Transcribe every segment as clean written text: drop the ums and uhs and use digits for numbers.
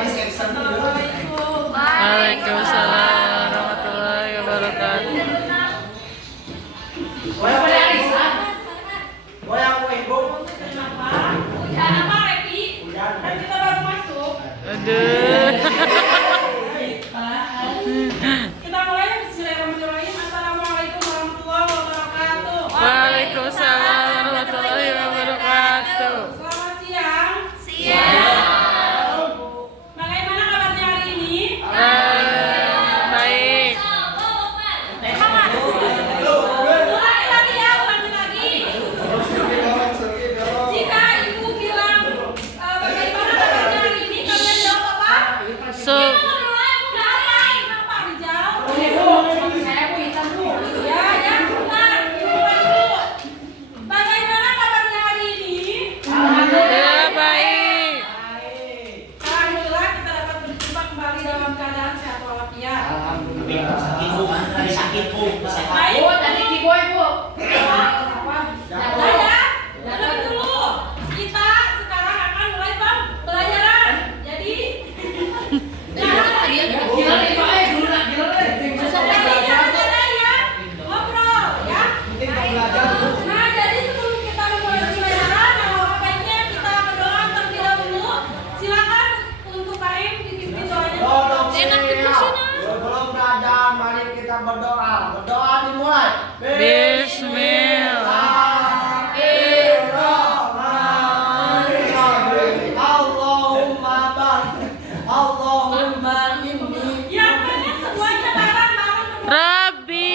Assalamualaikum. Waalaikumsalam warahmatullahi wabarakatuh. Hujan apa, Repi? Kan kita baru masuk. Aduh. Kita mulai. Bismillahirrahmanirrahim. Assalamualaikum warahmatullahi wabarakatuh. Waalaikumsalam warahmatullahi wabarakatuh. Selamat siang. Bagaimana kabarnya hari ini? Baik. Ulangi lagi ya, ulangi lagi. Jika ibu bilang bagaimana kabarnya hari ini, kalian jawab apa? So, Kenapa dijawab? Ya, sebentar. Ibu. Bagaimana kabarnya hari ini? ya baik. Alhamdulillah kita dapat berjumpa kembali dalam keadaan sehat walafiat. Baik. Dengar dulu. Kita sekarang akan mulai pembelajaran. Jadi ngobrol ya. Nah, jadi sebelum kita memulai pembelajaran, alangkah baiknya kita berdoa terlebih dahulu. Silakan untuk KM dipimpin doanya. Sebelum belajar, mari kita berdoa. Berdoa dimulai. Bismillah. Allahumma barik. Allahumma inni. Yang penting semuanya bareng-bareng. Rabbi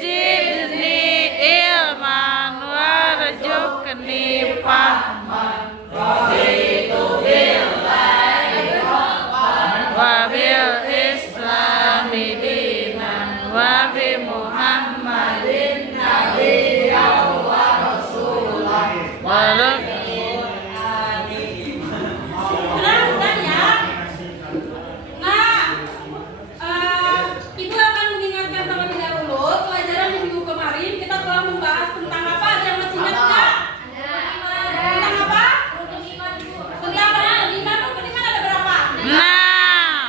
zidni ilman warzuqni fahman wa bil islami dinan wa bi muhammadin nabiyyan wa rasulah wa Mudah-mudahan ya. Nah, Ibu akan mengingatkan terlebih dahulu pelajaran minggu kemarin kita telah membahas tentang apa? Ada yang masih ingat nggak? Tentang apa? Tentang rukun iman. Rukun iman ada berapa? Nah,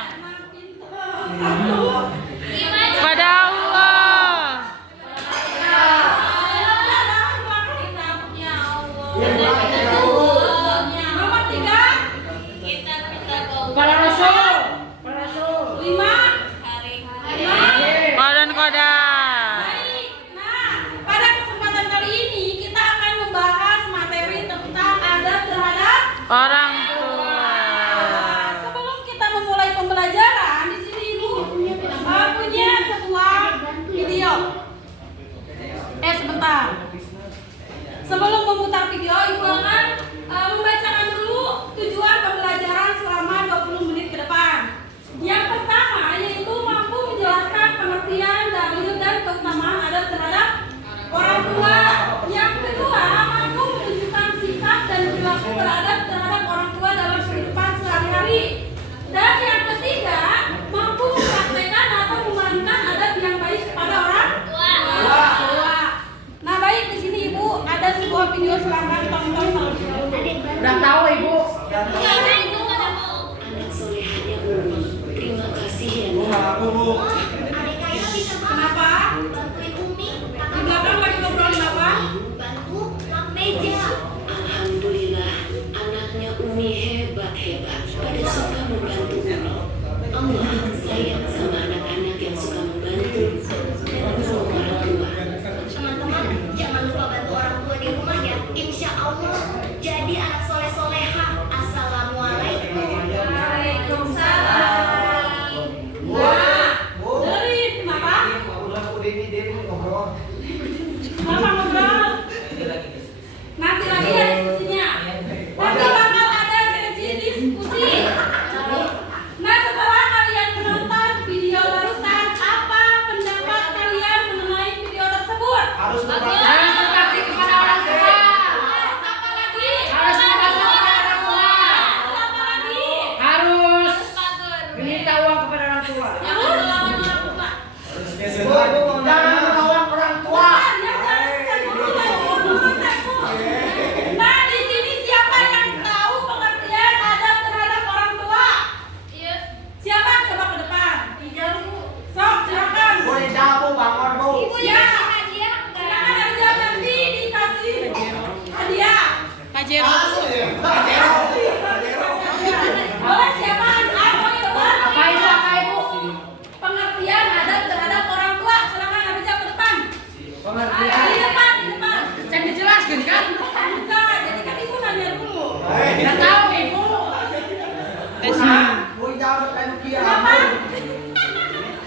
Boy jangan kayak dia. Kenapa?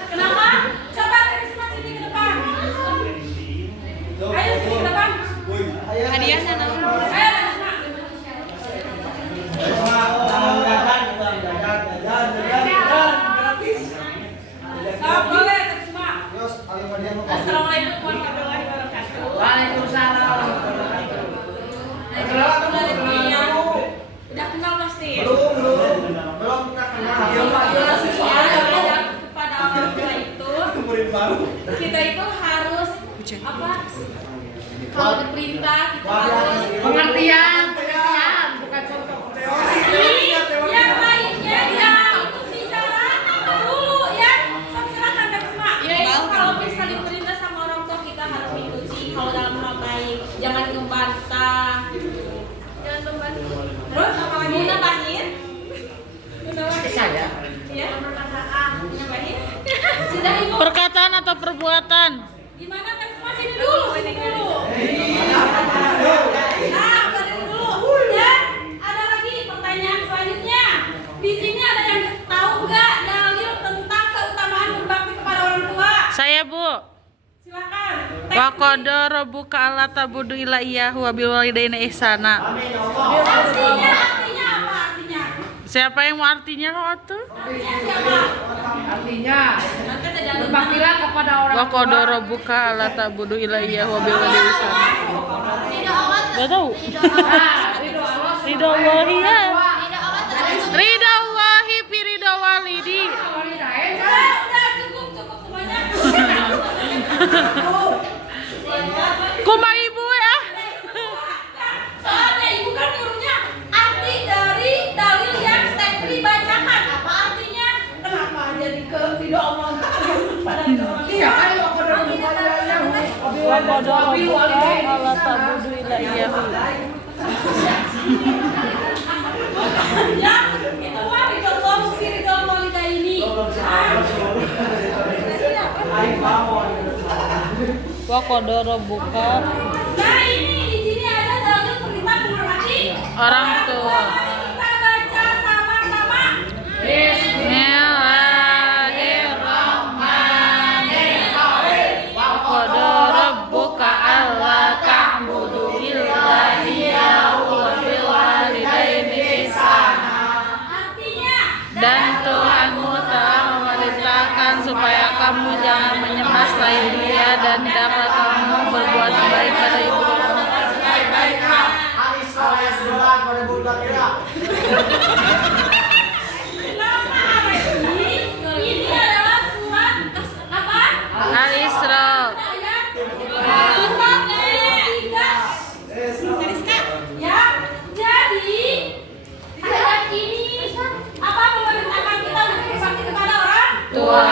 Kenapa? Coba Risma sini ke depan. Ayo sini ke depan. Hadiahnya naon? Ayo Risma. Stop, boleh Risma. Assalamualaikum warahmatullahi wabarakatuh. Waalaikumsalam. Udah kenal pasti. Belum kita kenal. Ya, kepada orang tua itu kita itu harus apa? Kalau diperintah kita harus Pengertian, bukan contoh teori. yang lainnya yang itu bicara dulu ya. Silakan Kak Risma. Ya itu kalau bisa diperintah sama orang tua kita harus mengikuti kalau dalam hal baik. Jangan membantah. Jangan membantah. Terus apa lagi? Nambahin. Saya. Ya. Nambahin. Sudah Ibu. Perkataan atau perbuatan? Gimana Kak Risma sini dulu, sini dulu. Nah, balik dulu. Dan ada lagi pertanyaan selanjutnya. Di sini ada yang tahu nggak dalil tentang keutamaan berbakti kepada orang tua? Saya, Bu. Silakan. Wa qada rabbuka alla ta'budu illa iyyahu wa bil walidaini ihsana. Artinya apa artinya? Siapa yang mau artinya tuh? Artinya siapa? Artinya Nanti ada dalil. berbaktilah kepada orang Wa qada rabbuka alla ta'budu illa iyyahu wa bil walidaini ihsana. Enggak tahu. Ridho Allahi ya. Ridho Allahi fi ridho walidi. Udah cukup semuanya. Kuma ibu ya. Soalnya ibu kan nyuruhnya arti dari dalil yang Stepri bacakan. Apa artinya? Kenapa jadi ke video Allah? Iya, ayo kepada Wa qada rabbuka alla ta'budu illa iyyahu. Ya, itu mah ridho Allah fi ridho walidaini. Wa qada rabbuka Nah, ini di sini ada dalil perintah menghormati orang tua. Kita baca sama-sama. Bismillahirrahmanirrahim. Wa qada rabbuka alla ta'budu illa iyyahu wa bil walidaini ihsana. Artinya, Dan Tuhanmu telah memerintahkan supaya kamu jangan menyembah selain Dia dan hendaklah kamu berbuat baik pada ibu kamu. Alis oleh sebelah pada budak ya. nama ini adalah surat apa? Al-Isra. Ayat surat 3. Ya, jadi ayat ini apa memerintahkan kita untuk berbakti kepada orang Tua.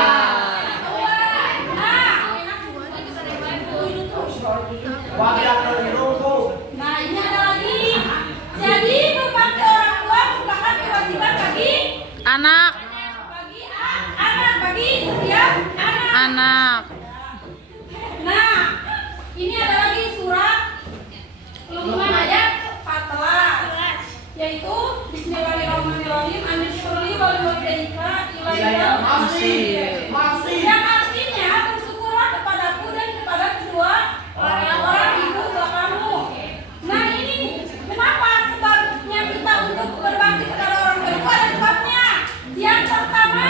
Wadah keliru. Nah, ini ada lagi. Jadi berbakti orang tua merupakan kewajiban bagi Anak. bagi setiap anak. Anak. Nah, ini ada lagi surat Luqman ayat 14, yaitu Bismillahirrahmanirrahim. Anishkurli wal walidaika ilayya Masih. yang artinya bersyukurlah kepadaku dan kepada kedua orang ibu bapakmu. Nah, ini kenapa sebabnya kita untuk berbakti kepada orang tua itu ada sebabnya. Yang pertama,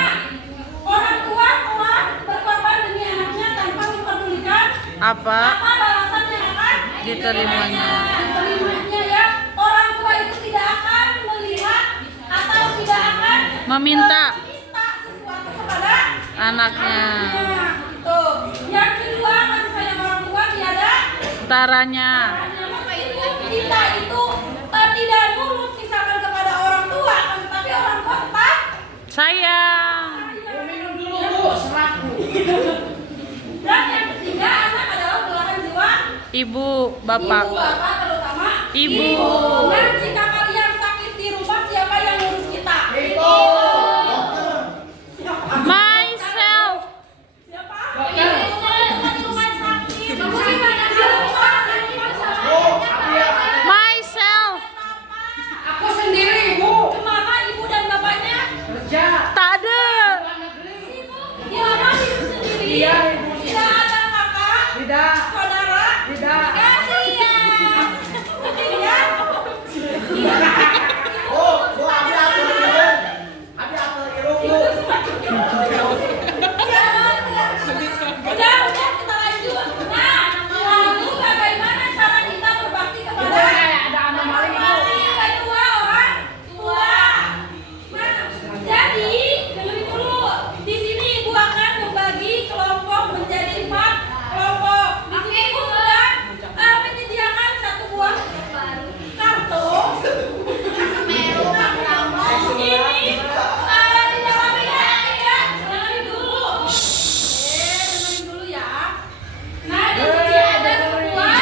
orang tua telah berkorban demi anaknya tanpa memperdulikan Apa apa balasan yang akan diterimanya? diterimanya ya. Orang tua itu tidak akan melihat atau tidak akan Meminta meminta sesuatu kepada anaknya. Tuh. Yang kedua, kasih sayang orang tua tiada Taranya. meskipun kita itu tidak nurut misalkan kepada orang tua, tetapi orang tua tetap Sayang. Minum dulu Bu, seraku. dan yang ketiga, anak adalah belahan jiwa Ibu, bapak. ibu bapak terutama Ibu. Dan jika kalian sakit di rumah, siapa yang ngurus kita? Itu. Myself. Siapa? Di rumah sakit. Di rumah Myself. Aku sendiri Bu. Kemana ibu dan bapaknya? Iya, ibu. Tidak ada kakak, Tidak. saudara, Tidak. kasihan. Tidak. Oh, Bu, abi atur irung. Abi atur irung, Bu. Udah kita lanjut. Nah, lalu bagaimana cara kita berbakti kepada Ada anomali, Bu. kedua orang tua? Nah, jadi dengerin dulu. Di sini ibu akan membagi kelompok menjadi 4 kelompok. Di sini ibu sudah menyediakan satu buah kartu. Ini dijawabin ya, dengerin dulu. Dengerin dulu ya. Nah, di sini ada sebuah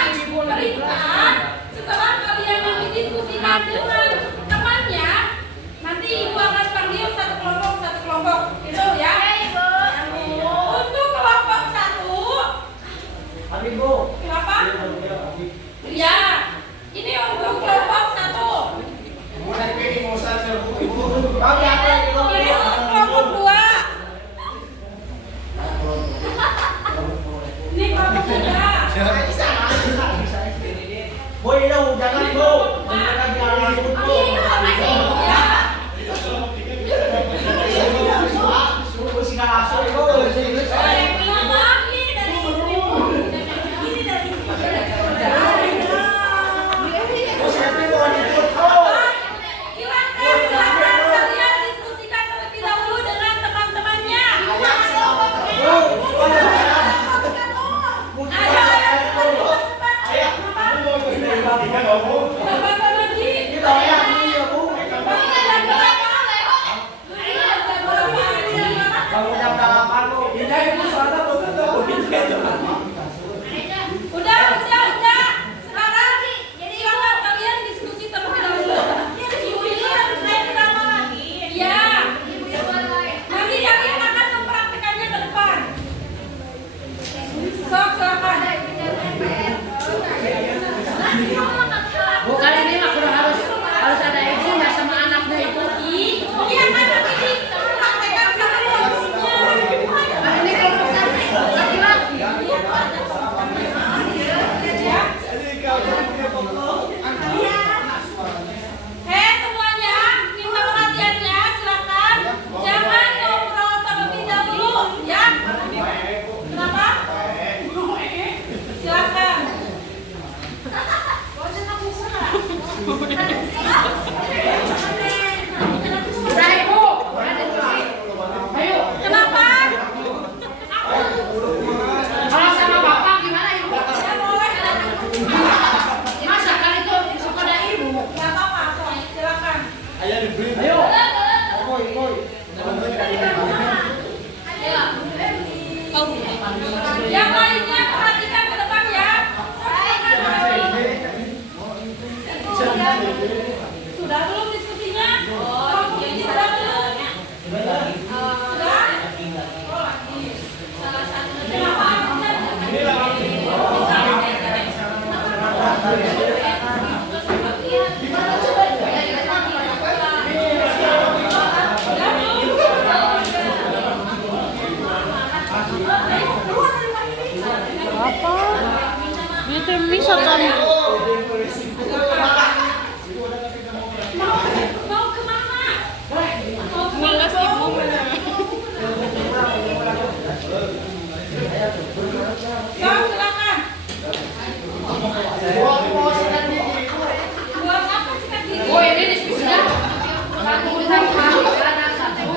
perintah. Setelah kalian mendiskusikan dengan temannya, nanti ibu akan panggil satu kelompok. Gitu ya. Untuk kelompok 1, Abi, Bu. kenapa? Ya, ini untuk kelompok 1. Abi atur irung. Ini untuk kelompok 2. Ini kelompok 3. Bu, irung, jangan, Bu. Jangan diarah ribut, Bu. Ya. Bu, sih langsung, Bu. Bu, siapa yang mau ribut, Bu? Silakan kalian diskusikan terlebih dahulu dengan teman-temannya. Bu, Bu, Bapak lagi. kita lihat dulu ya, Bu. Kamu jam 8, Bu. Ini ibu soalnya betul, Bu. Udah. Sekarang silakan kalian diskusi terlebih dahulu. Ibu ini harus naik ke dalam lagi. Ya. Nanti kalian akan mempraktekannya ke depan. Silakan. Bu, kali ini mah kurang harus ada ibunya sama anaknya itu. Iya kan nanti dipraktekkan sama kelompoknya. Ini kelompok laki-laki. Semuanya, minta perhatiannya, silakan. Jangan ngobrol terlebih dahulu, ya. Kenapa? Silakan. Udah ibu, udah diskusi. Ayo, Kenapa? kalau sama bapak gimana ibu? Ya boleh. Masa kali itu suka ada ibu? Gak apa-apa, soalnya silakan. Ayo. Yang lainnya perhatikan ke depan ya. Sudah belum diskusinya? Kelompok ini sudah belum? Sudah? Oh, lagi. Salah satunya kenapa? Apa? Itu misalkan Mau kemana? Mau kemana? Silakan. Buat apa sikat gigi? Bu, ini diskusinya satu satu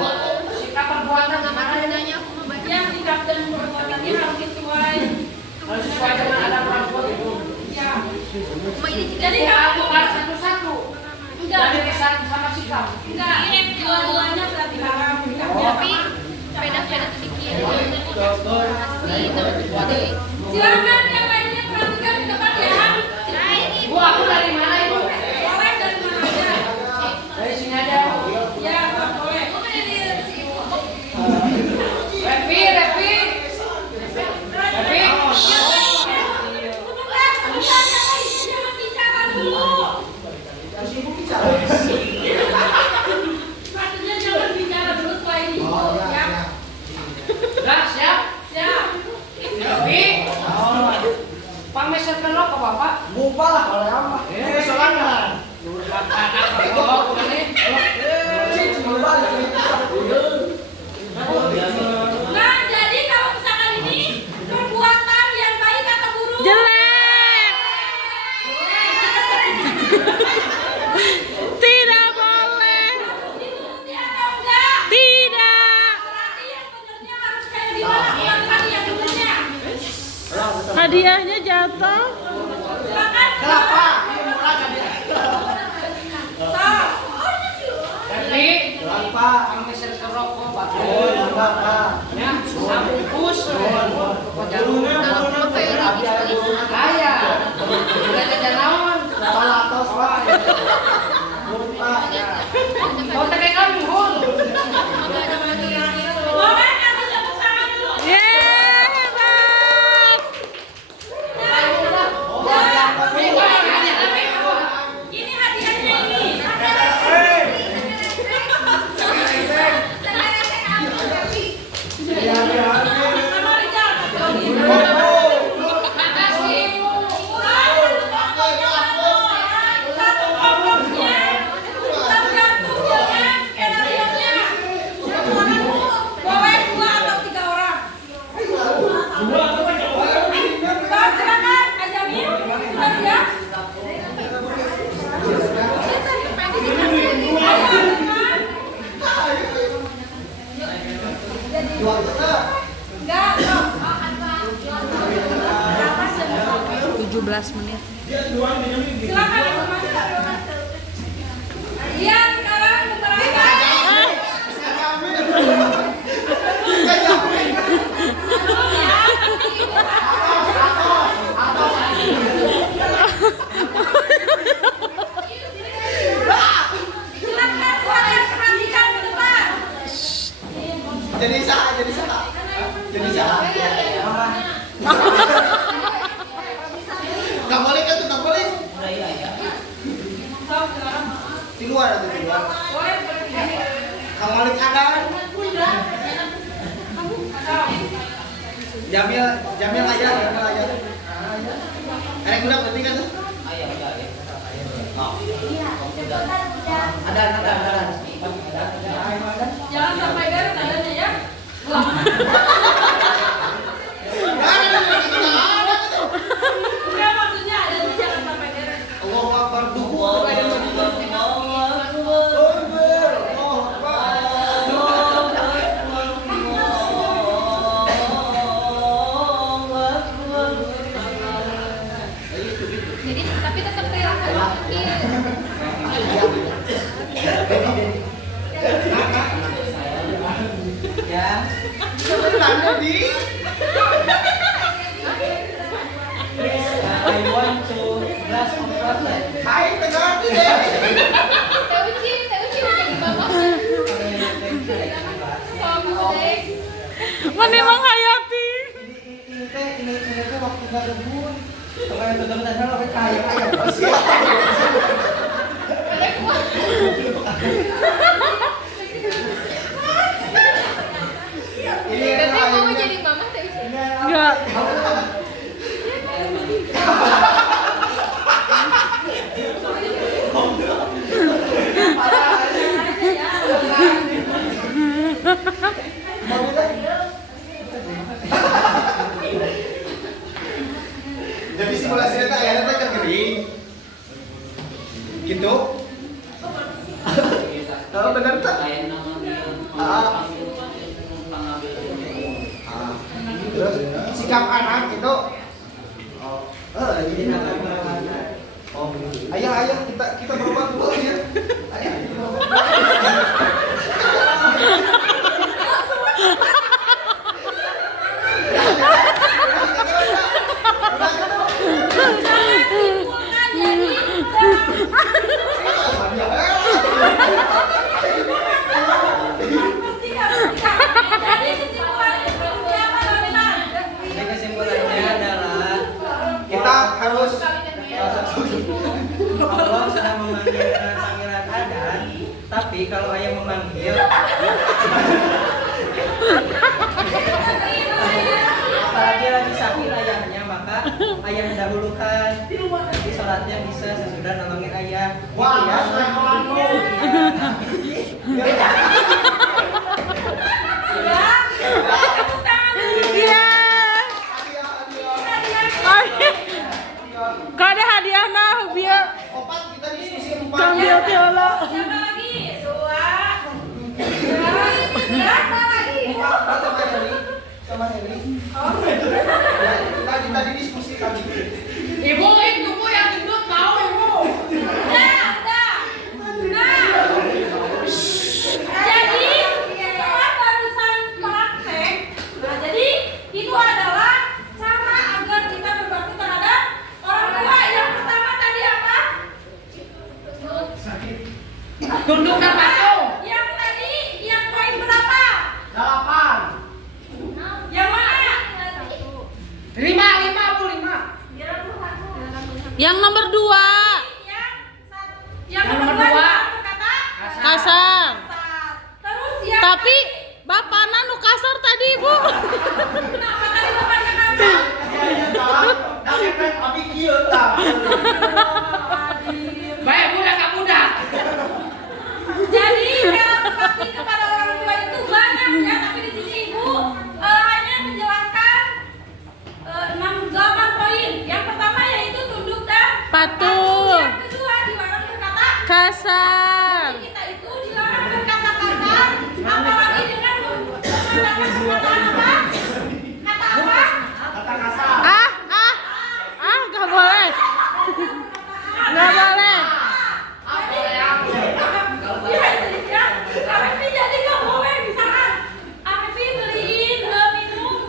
sikap perbuatan sama adanya. Ya, sikap dan perbuatannya harus sesuai. Harus sesuai dengan ada perempuan itu. Ya. Jadi Jadi kamu kamu harus satu-satu. enggak, Dari kesan sama sikap. enggak. Dua-duanya berarti haram. Sikapnya sama. beda-beda sedikit. Silakan yang lainnya perhatikan di depan ya. Bu, aku dari mana ibu? Boleh dari mana aja. Dari sini aja. Ya, boleh. Repi. Sebentar, jangan bicara dulu. Maksudnya jangan bicara dulu setelah ini. Ya. Nah, siap? Siap. Hadiahnya jatuh. Silakan. Kenapa? Ini murah kan dia. Jadi, Kenapa? kamu bisa rokok, Pak. Oh, enggak. Ya, sampus. Ayah. Udah jajan naon? Palatos Pak. Lupa. Kau tak kayak kamu, Hul. Boleh kasih tepuk tangan dulu. Yeay, hebat. Ini hadiahnya ini. Sama Rizal. Satu koploknya, satu jantungnya, skenario-nya. Boleh 2 atau 3 orang. Sok, silakan. Ajamil, sudah siap? Enggak, sok. 17 menit. Silakan Ibu Mas. Iya, sekarang memperagakan. Silakan suara perhatikan ke depan. Jadi sah. Gak boleh kan tuh, gak boleh. Sok, sekarang. Di luar atau di luar? Boleh, boleh. Kang Malik ada. Jamil aja. Udah berarti kan tuh? Ada. Jangan sampai beres adanya ya. Enggak, maksudnya adanya jangan sampai beres. Allahu Akbar duhu. Jadi tapi tetap perilaku Ya. Sebenarnya di. I want to glass of water. Hai, tegar di deh. Teuci jadi bapak. Fokus. Mana menghayati? Ini teh waktu nggak rebun. Kalau yang betul-betul saya lebih kaya. Tapi mau jadi mama Teuci. Enggak. Jadi simulasinya tak ayahnya tak kering. Gitu. Kalau benar tak? Terus sikap anak itu. Jadi ayah kita berobat dulu ya. Ayah. Kesimpulannya adalah Kita harus Allah sudah memanggil dengan panggilan adan, tapi kalau ayah memanggil, apalagi lagi sakit ayahnya, maka ayah mendahulukan. Nanti sholatnya bisa sesudah nolongin ayah. Wah, Gitu ya. Iya. Kau ada hadiah nah, biar opat kita diskusi sambil tiola. Siapa lagi? Dua. Siapa lagi? Sama Heli. Kita diskusi Yang mana? 55. Yang nomor 2. Yang Yang nomor nomor 2 dua. kata Kasar. terus yang Tapi bapak nanu kasar tadi, Bu. kenapa tadi bapaknya kasar? Baik budak kak budak. Jadi cara berbakti kepada orang tua itu banyak ya, tapi di sini ibu hanya menjelaskan 8 poin. Yang pertama yaitu tunduk dan Patuh. Yang kedua dilarang berkata Kasar. kita itu dilarang berkata kasar, apalagi dengan menggunakan kata apa? Kata apa? Gak boleh. Gak boleh. Amepi jadi nggak boleh misalkan Amepi beliin minum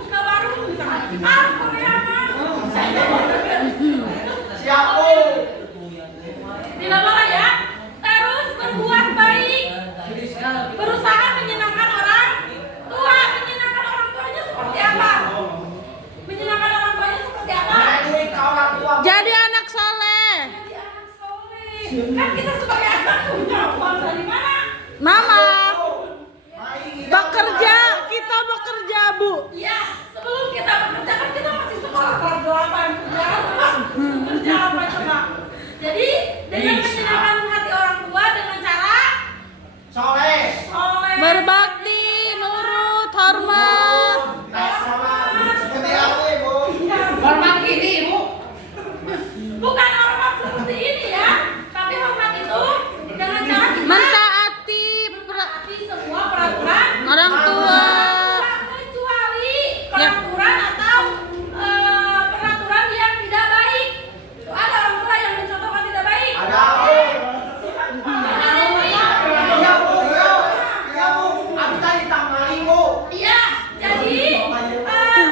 ke warung misalkan Korea mah tidak boleh ya. Terus berbuat baik, berusaha menyenangkan orang tua. Menyenangkan orang tuanya seperti apa? Menyenangkan orang tuanya seperti apa? Jadi anak soleh. Jadi anak soleh. Kan kita sebagai anak punya uang dari mana? Mama. Bekerja. Kita bekerja, Bu. Iya, sebelum kita bekerja kan kita masih sekolah kelas 8. Kerja apa coba? Jadi dengan menyenangkan hati orang tua dengan cara soleh. Berbakti, nurut, hormat. Hormat ini ibu. Bukan hormat seperti ini ya, tapi hormat itu dengan cara kita Mentaati mentaati semua peraturan orang tua. kecuali Ya. peraturan atau peraturan yang tidak baik. Tuh, ada orang tua yang mencontohkan tidak baik. Iya, jadi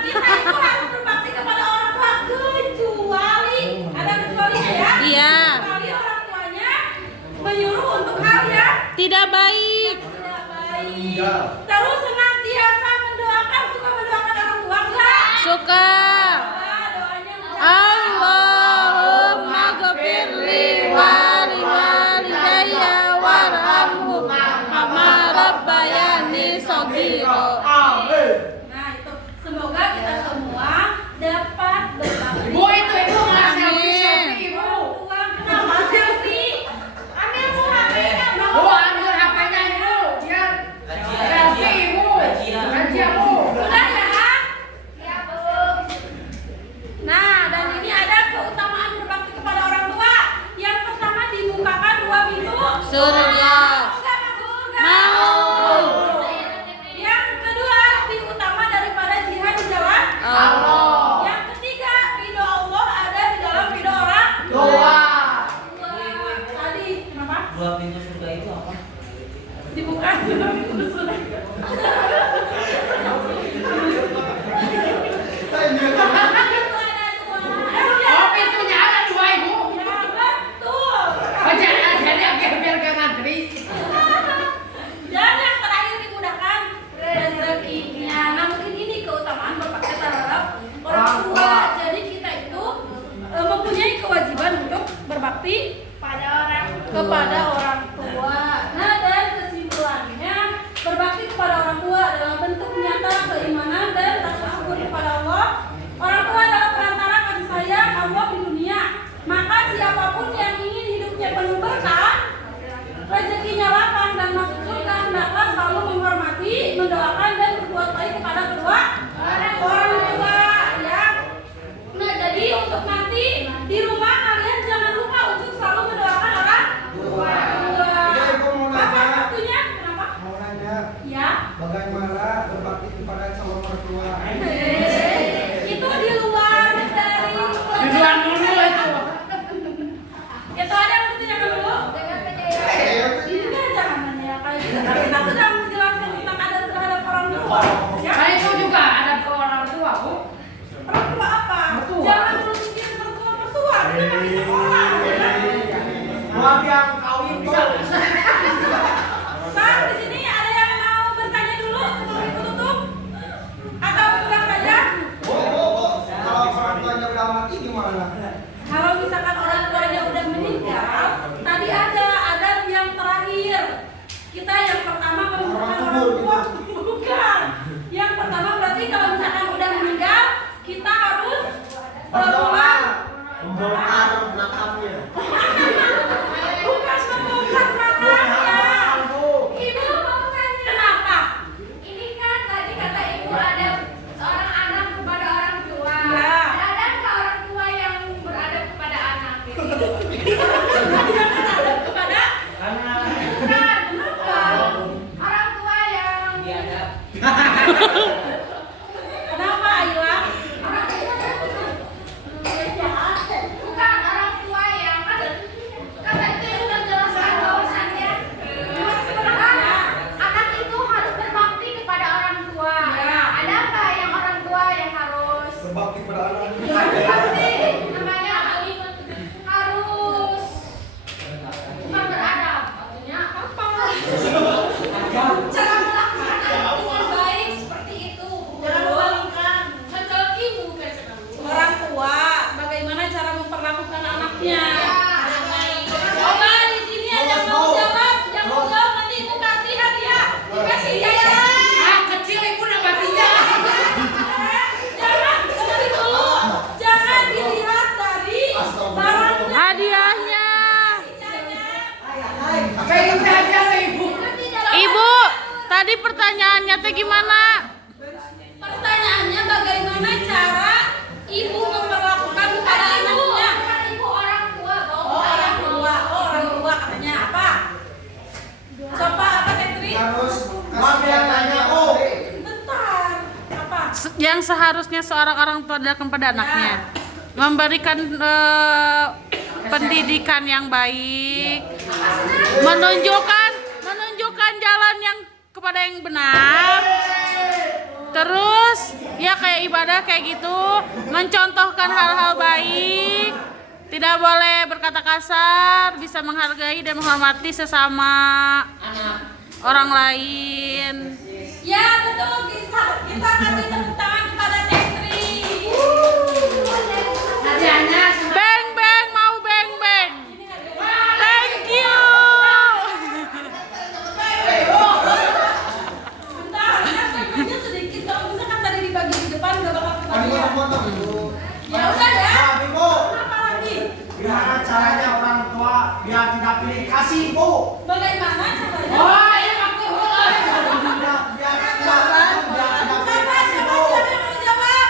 kita itu harus berbakti kepada orang tua kecuali ada kecualinya ya. Iya. Kecuali orang tuanya menyuruh untuk hal yang Tidak baik. tidak baik. Terus senantiasa mendoakan, suka mendoakan orang tua enggak? Suka. Doanya Allahumma ghafirli walidayya warhamhum kama rabbayani shaghira. Nah itu semoga kita semua dapat berbakti. Bu itu ibu nggak Amin. selfie ibu. Tuhan, kenapa selfie? Ambil bu HP kamu. Bu ambil HP-nya ibu. Biar selfie ibu. Kajian bu. Sudah ya? Ya bu. Nah dan ini ada keutamaan berbakti kepada orang tua. Yang pertama dibukakan 2 pintu Surga. Enggak masuk surga. Mau. Yang kedua lebih utama daripada jihad di jalan Allah. Yang ketiga ridho Allah ada di dalam ridho orang Tadi kenapa? 2 pintu surga itu apa? Dibuka 2 pintu surga. Oh pintunya ada 2 ibu. Ya betul. Oh jadi biar gak ngantri. Dan yang terakhir dimudahkan rezekinya. Nah mungkin ini keutamaan berbakti terhadap orang tua. Jadi kita itu mempunyai kewajiban untuk berbakti kepada orang tua. Nah dan kesimpulannya berbakti kepada orang tua adalah bentuk nyata keimanan dan rasa syukur kepada Allah. Orang tua adalah perantara kasih sayang Allah di dunia. Maka siapapun yang ingin hidupnya penuh berkah, rezekinya lapang dan masuk surga, hendaklah selalu menghormati, mendoakan dan berbuat baik kepada kedua orang tua ya. Nah jadi untuk nanti di rumah kalian jangan lupa untuk selalu mendoakan orang tua. Apa waktunya? Kenapa? Mau nanya, Ya. bagaimana berbakti kepada calon mertua? Itu di luar dari Di luar dulu itu. Itu ada yang ditanyakan dulu. Enggak, jangan nanya kayak gitu. Kita sedang menjelaskan tentang adat terhadap orang tua. Ya. Nah itu juga ada ke orang tua bu. Orang tua apa? Mertua. Jangan dulu mikir mertua. Kita masih sekolah. Ya. Buat yang kawin bisa. Saat di sini ada yang mau bertanya dulu sebelum ikut Kenapa Ayla? Bukan orang tua yang kan itu yang sudah jelaskan bahwasannya anak itu harus berbakti kepada orang tua. Ada nggak yang orang tua yang harus Berbakti pada anak. berbakti? Namanya harus bukan beradab. Artinya apa? Cara melakukan anak dengan baik seperti itu. Jangan membalingkan. Kan kalau ibu kan Orang tua, bagaimana cara memperlakukan anaknya? Coba di sini ada yang mau jawab, yang mau jawab nanti ibu kasih hadiah. Dikasih hadiah. Kecil ibu nabatinya. Jangan dari dulu, jangan dilihat dari barangnya. Hadiahnya. Kayak aja ibu. Ibu, tadi pertanyaannya teh gimana? Pertanyaannya bagaimana cara ibu memperlakukan kepada anaknya? Ibu orang tua dong. Orang tua katanya apa? Coba apa Catherine? Harus kasih yang tanya, oh. Bentar, apa? Yang seharusnya seorang orang tua lakukan pada anaknya, memberikan pendidikan yang baik, menunjukkan jalan yang kepada yang benar, terus ya kayak ibadah kayak gitu, mencontohkan hal-hal baik, tidak boleh berkata kasar, bisa menghargai dan menghormati sesama orang lain. Ya betul, kita kasih tepuk tangan kepada Catherine. Hadiahnya Beng beng mau beng beng. Thank you. Bentar, kan sedikit. Kalau misalkan tadi dibagi di depan udah bakal kebagian. Potong dulu. Ya udah ya. Nah, Ibu. Apa lagi? Gimana caranya orang tua biar tidak pilih kasih, Bu? Bagaimana caranya? oh iya aku Biar tidak pilih Siapa kasih, Bu. siapa yang mau jawab?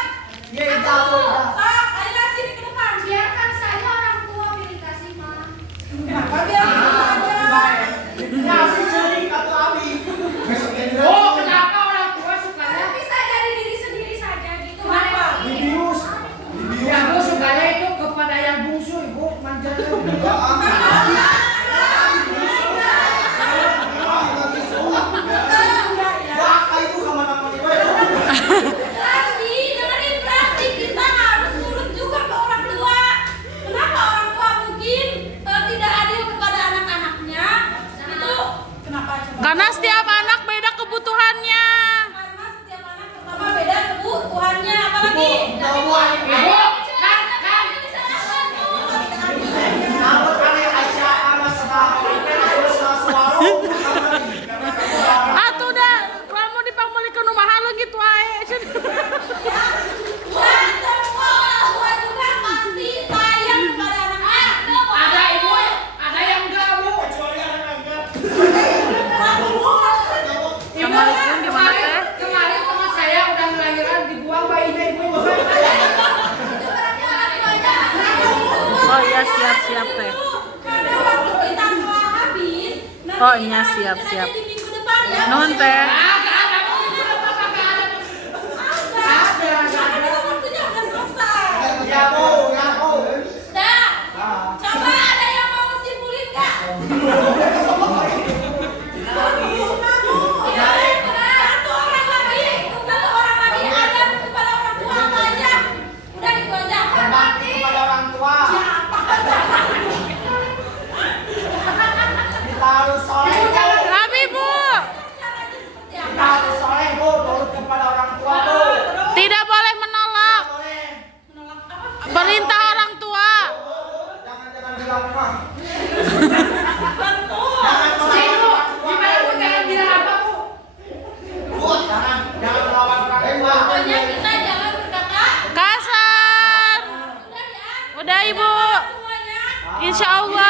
Iya, jauh. Sok, ayo sini ke depan. biarkan saja orang tua pilih kasih mah. Kenapa biar kita aja? Ya, si Celik atau Abi. Besoknya juga. Oh kenapa orang tua sukanya? Bisa jadi diri sendiri saja gitu. Kenapa? Dibius. Ya aku sukanya itu kepada yang bungsu ibu manjatnya. Wah, itu sama namanya. Berarti, dengerin berarti kita harus nurut juga ke orang tua. Kenapa orang tua mungkin tidak adil kepada anak-anaknya? Itu kenapa coba? Karena setiap anak beda kebutuhannya. Karena setiap anak pertama beda kebutuhannya, apalagi Ibu kan Namun kali Aisyah sama sama suara. Atuh dah, kamu dipamulikeun nu mahal gitu wae. dan semua orang tua juga pasti sayang kepada anak-anak. ada ibu ada yang enggak bu. Assalamualaikum, gimana teh? Kemarin teman saya udah ngelahiran dibuang bayinya ibu. Oh iya siap teh. Karena waktu kita telah habis, nanti Oh iya kita siap. lanjut di minggu depan ya. Nun teh. Agak ada bu minggu depan agak ada. Karena waktunya udah selesai. Ya, Bu, ya, Bu. Dah, coba ada yang mau simpulin nggak? Satu orang lagi ada kepada orang tua apa aja? Udah itu aja. Berbakti kepada orang tua. Kita harus soleh, Bu. Tapi Bu, Kita harus soleh, Bu. Nurut kepada orang tua, Bu. tidak boleh menolak Soleh. perintah orang tua. Jangan bilang mah. Betul. Jangan melawan orang tua. Gimana bu jangan bilang apa bu? Bu, jangan melawan orang tua. Pokoknya kita jangan berkata Kasar. udah ya. Udah Ibu. Semuanya. Insya Allah.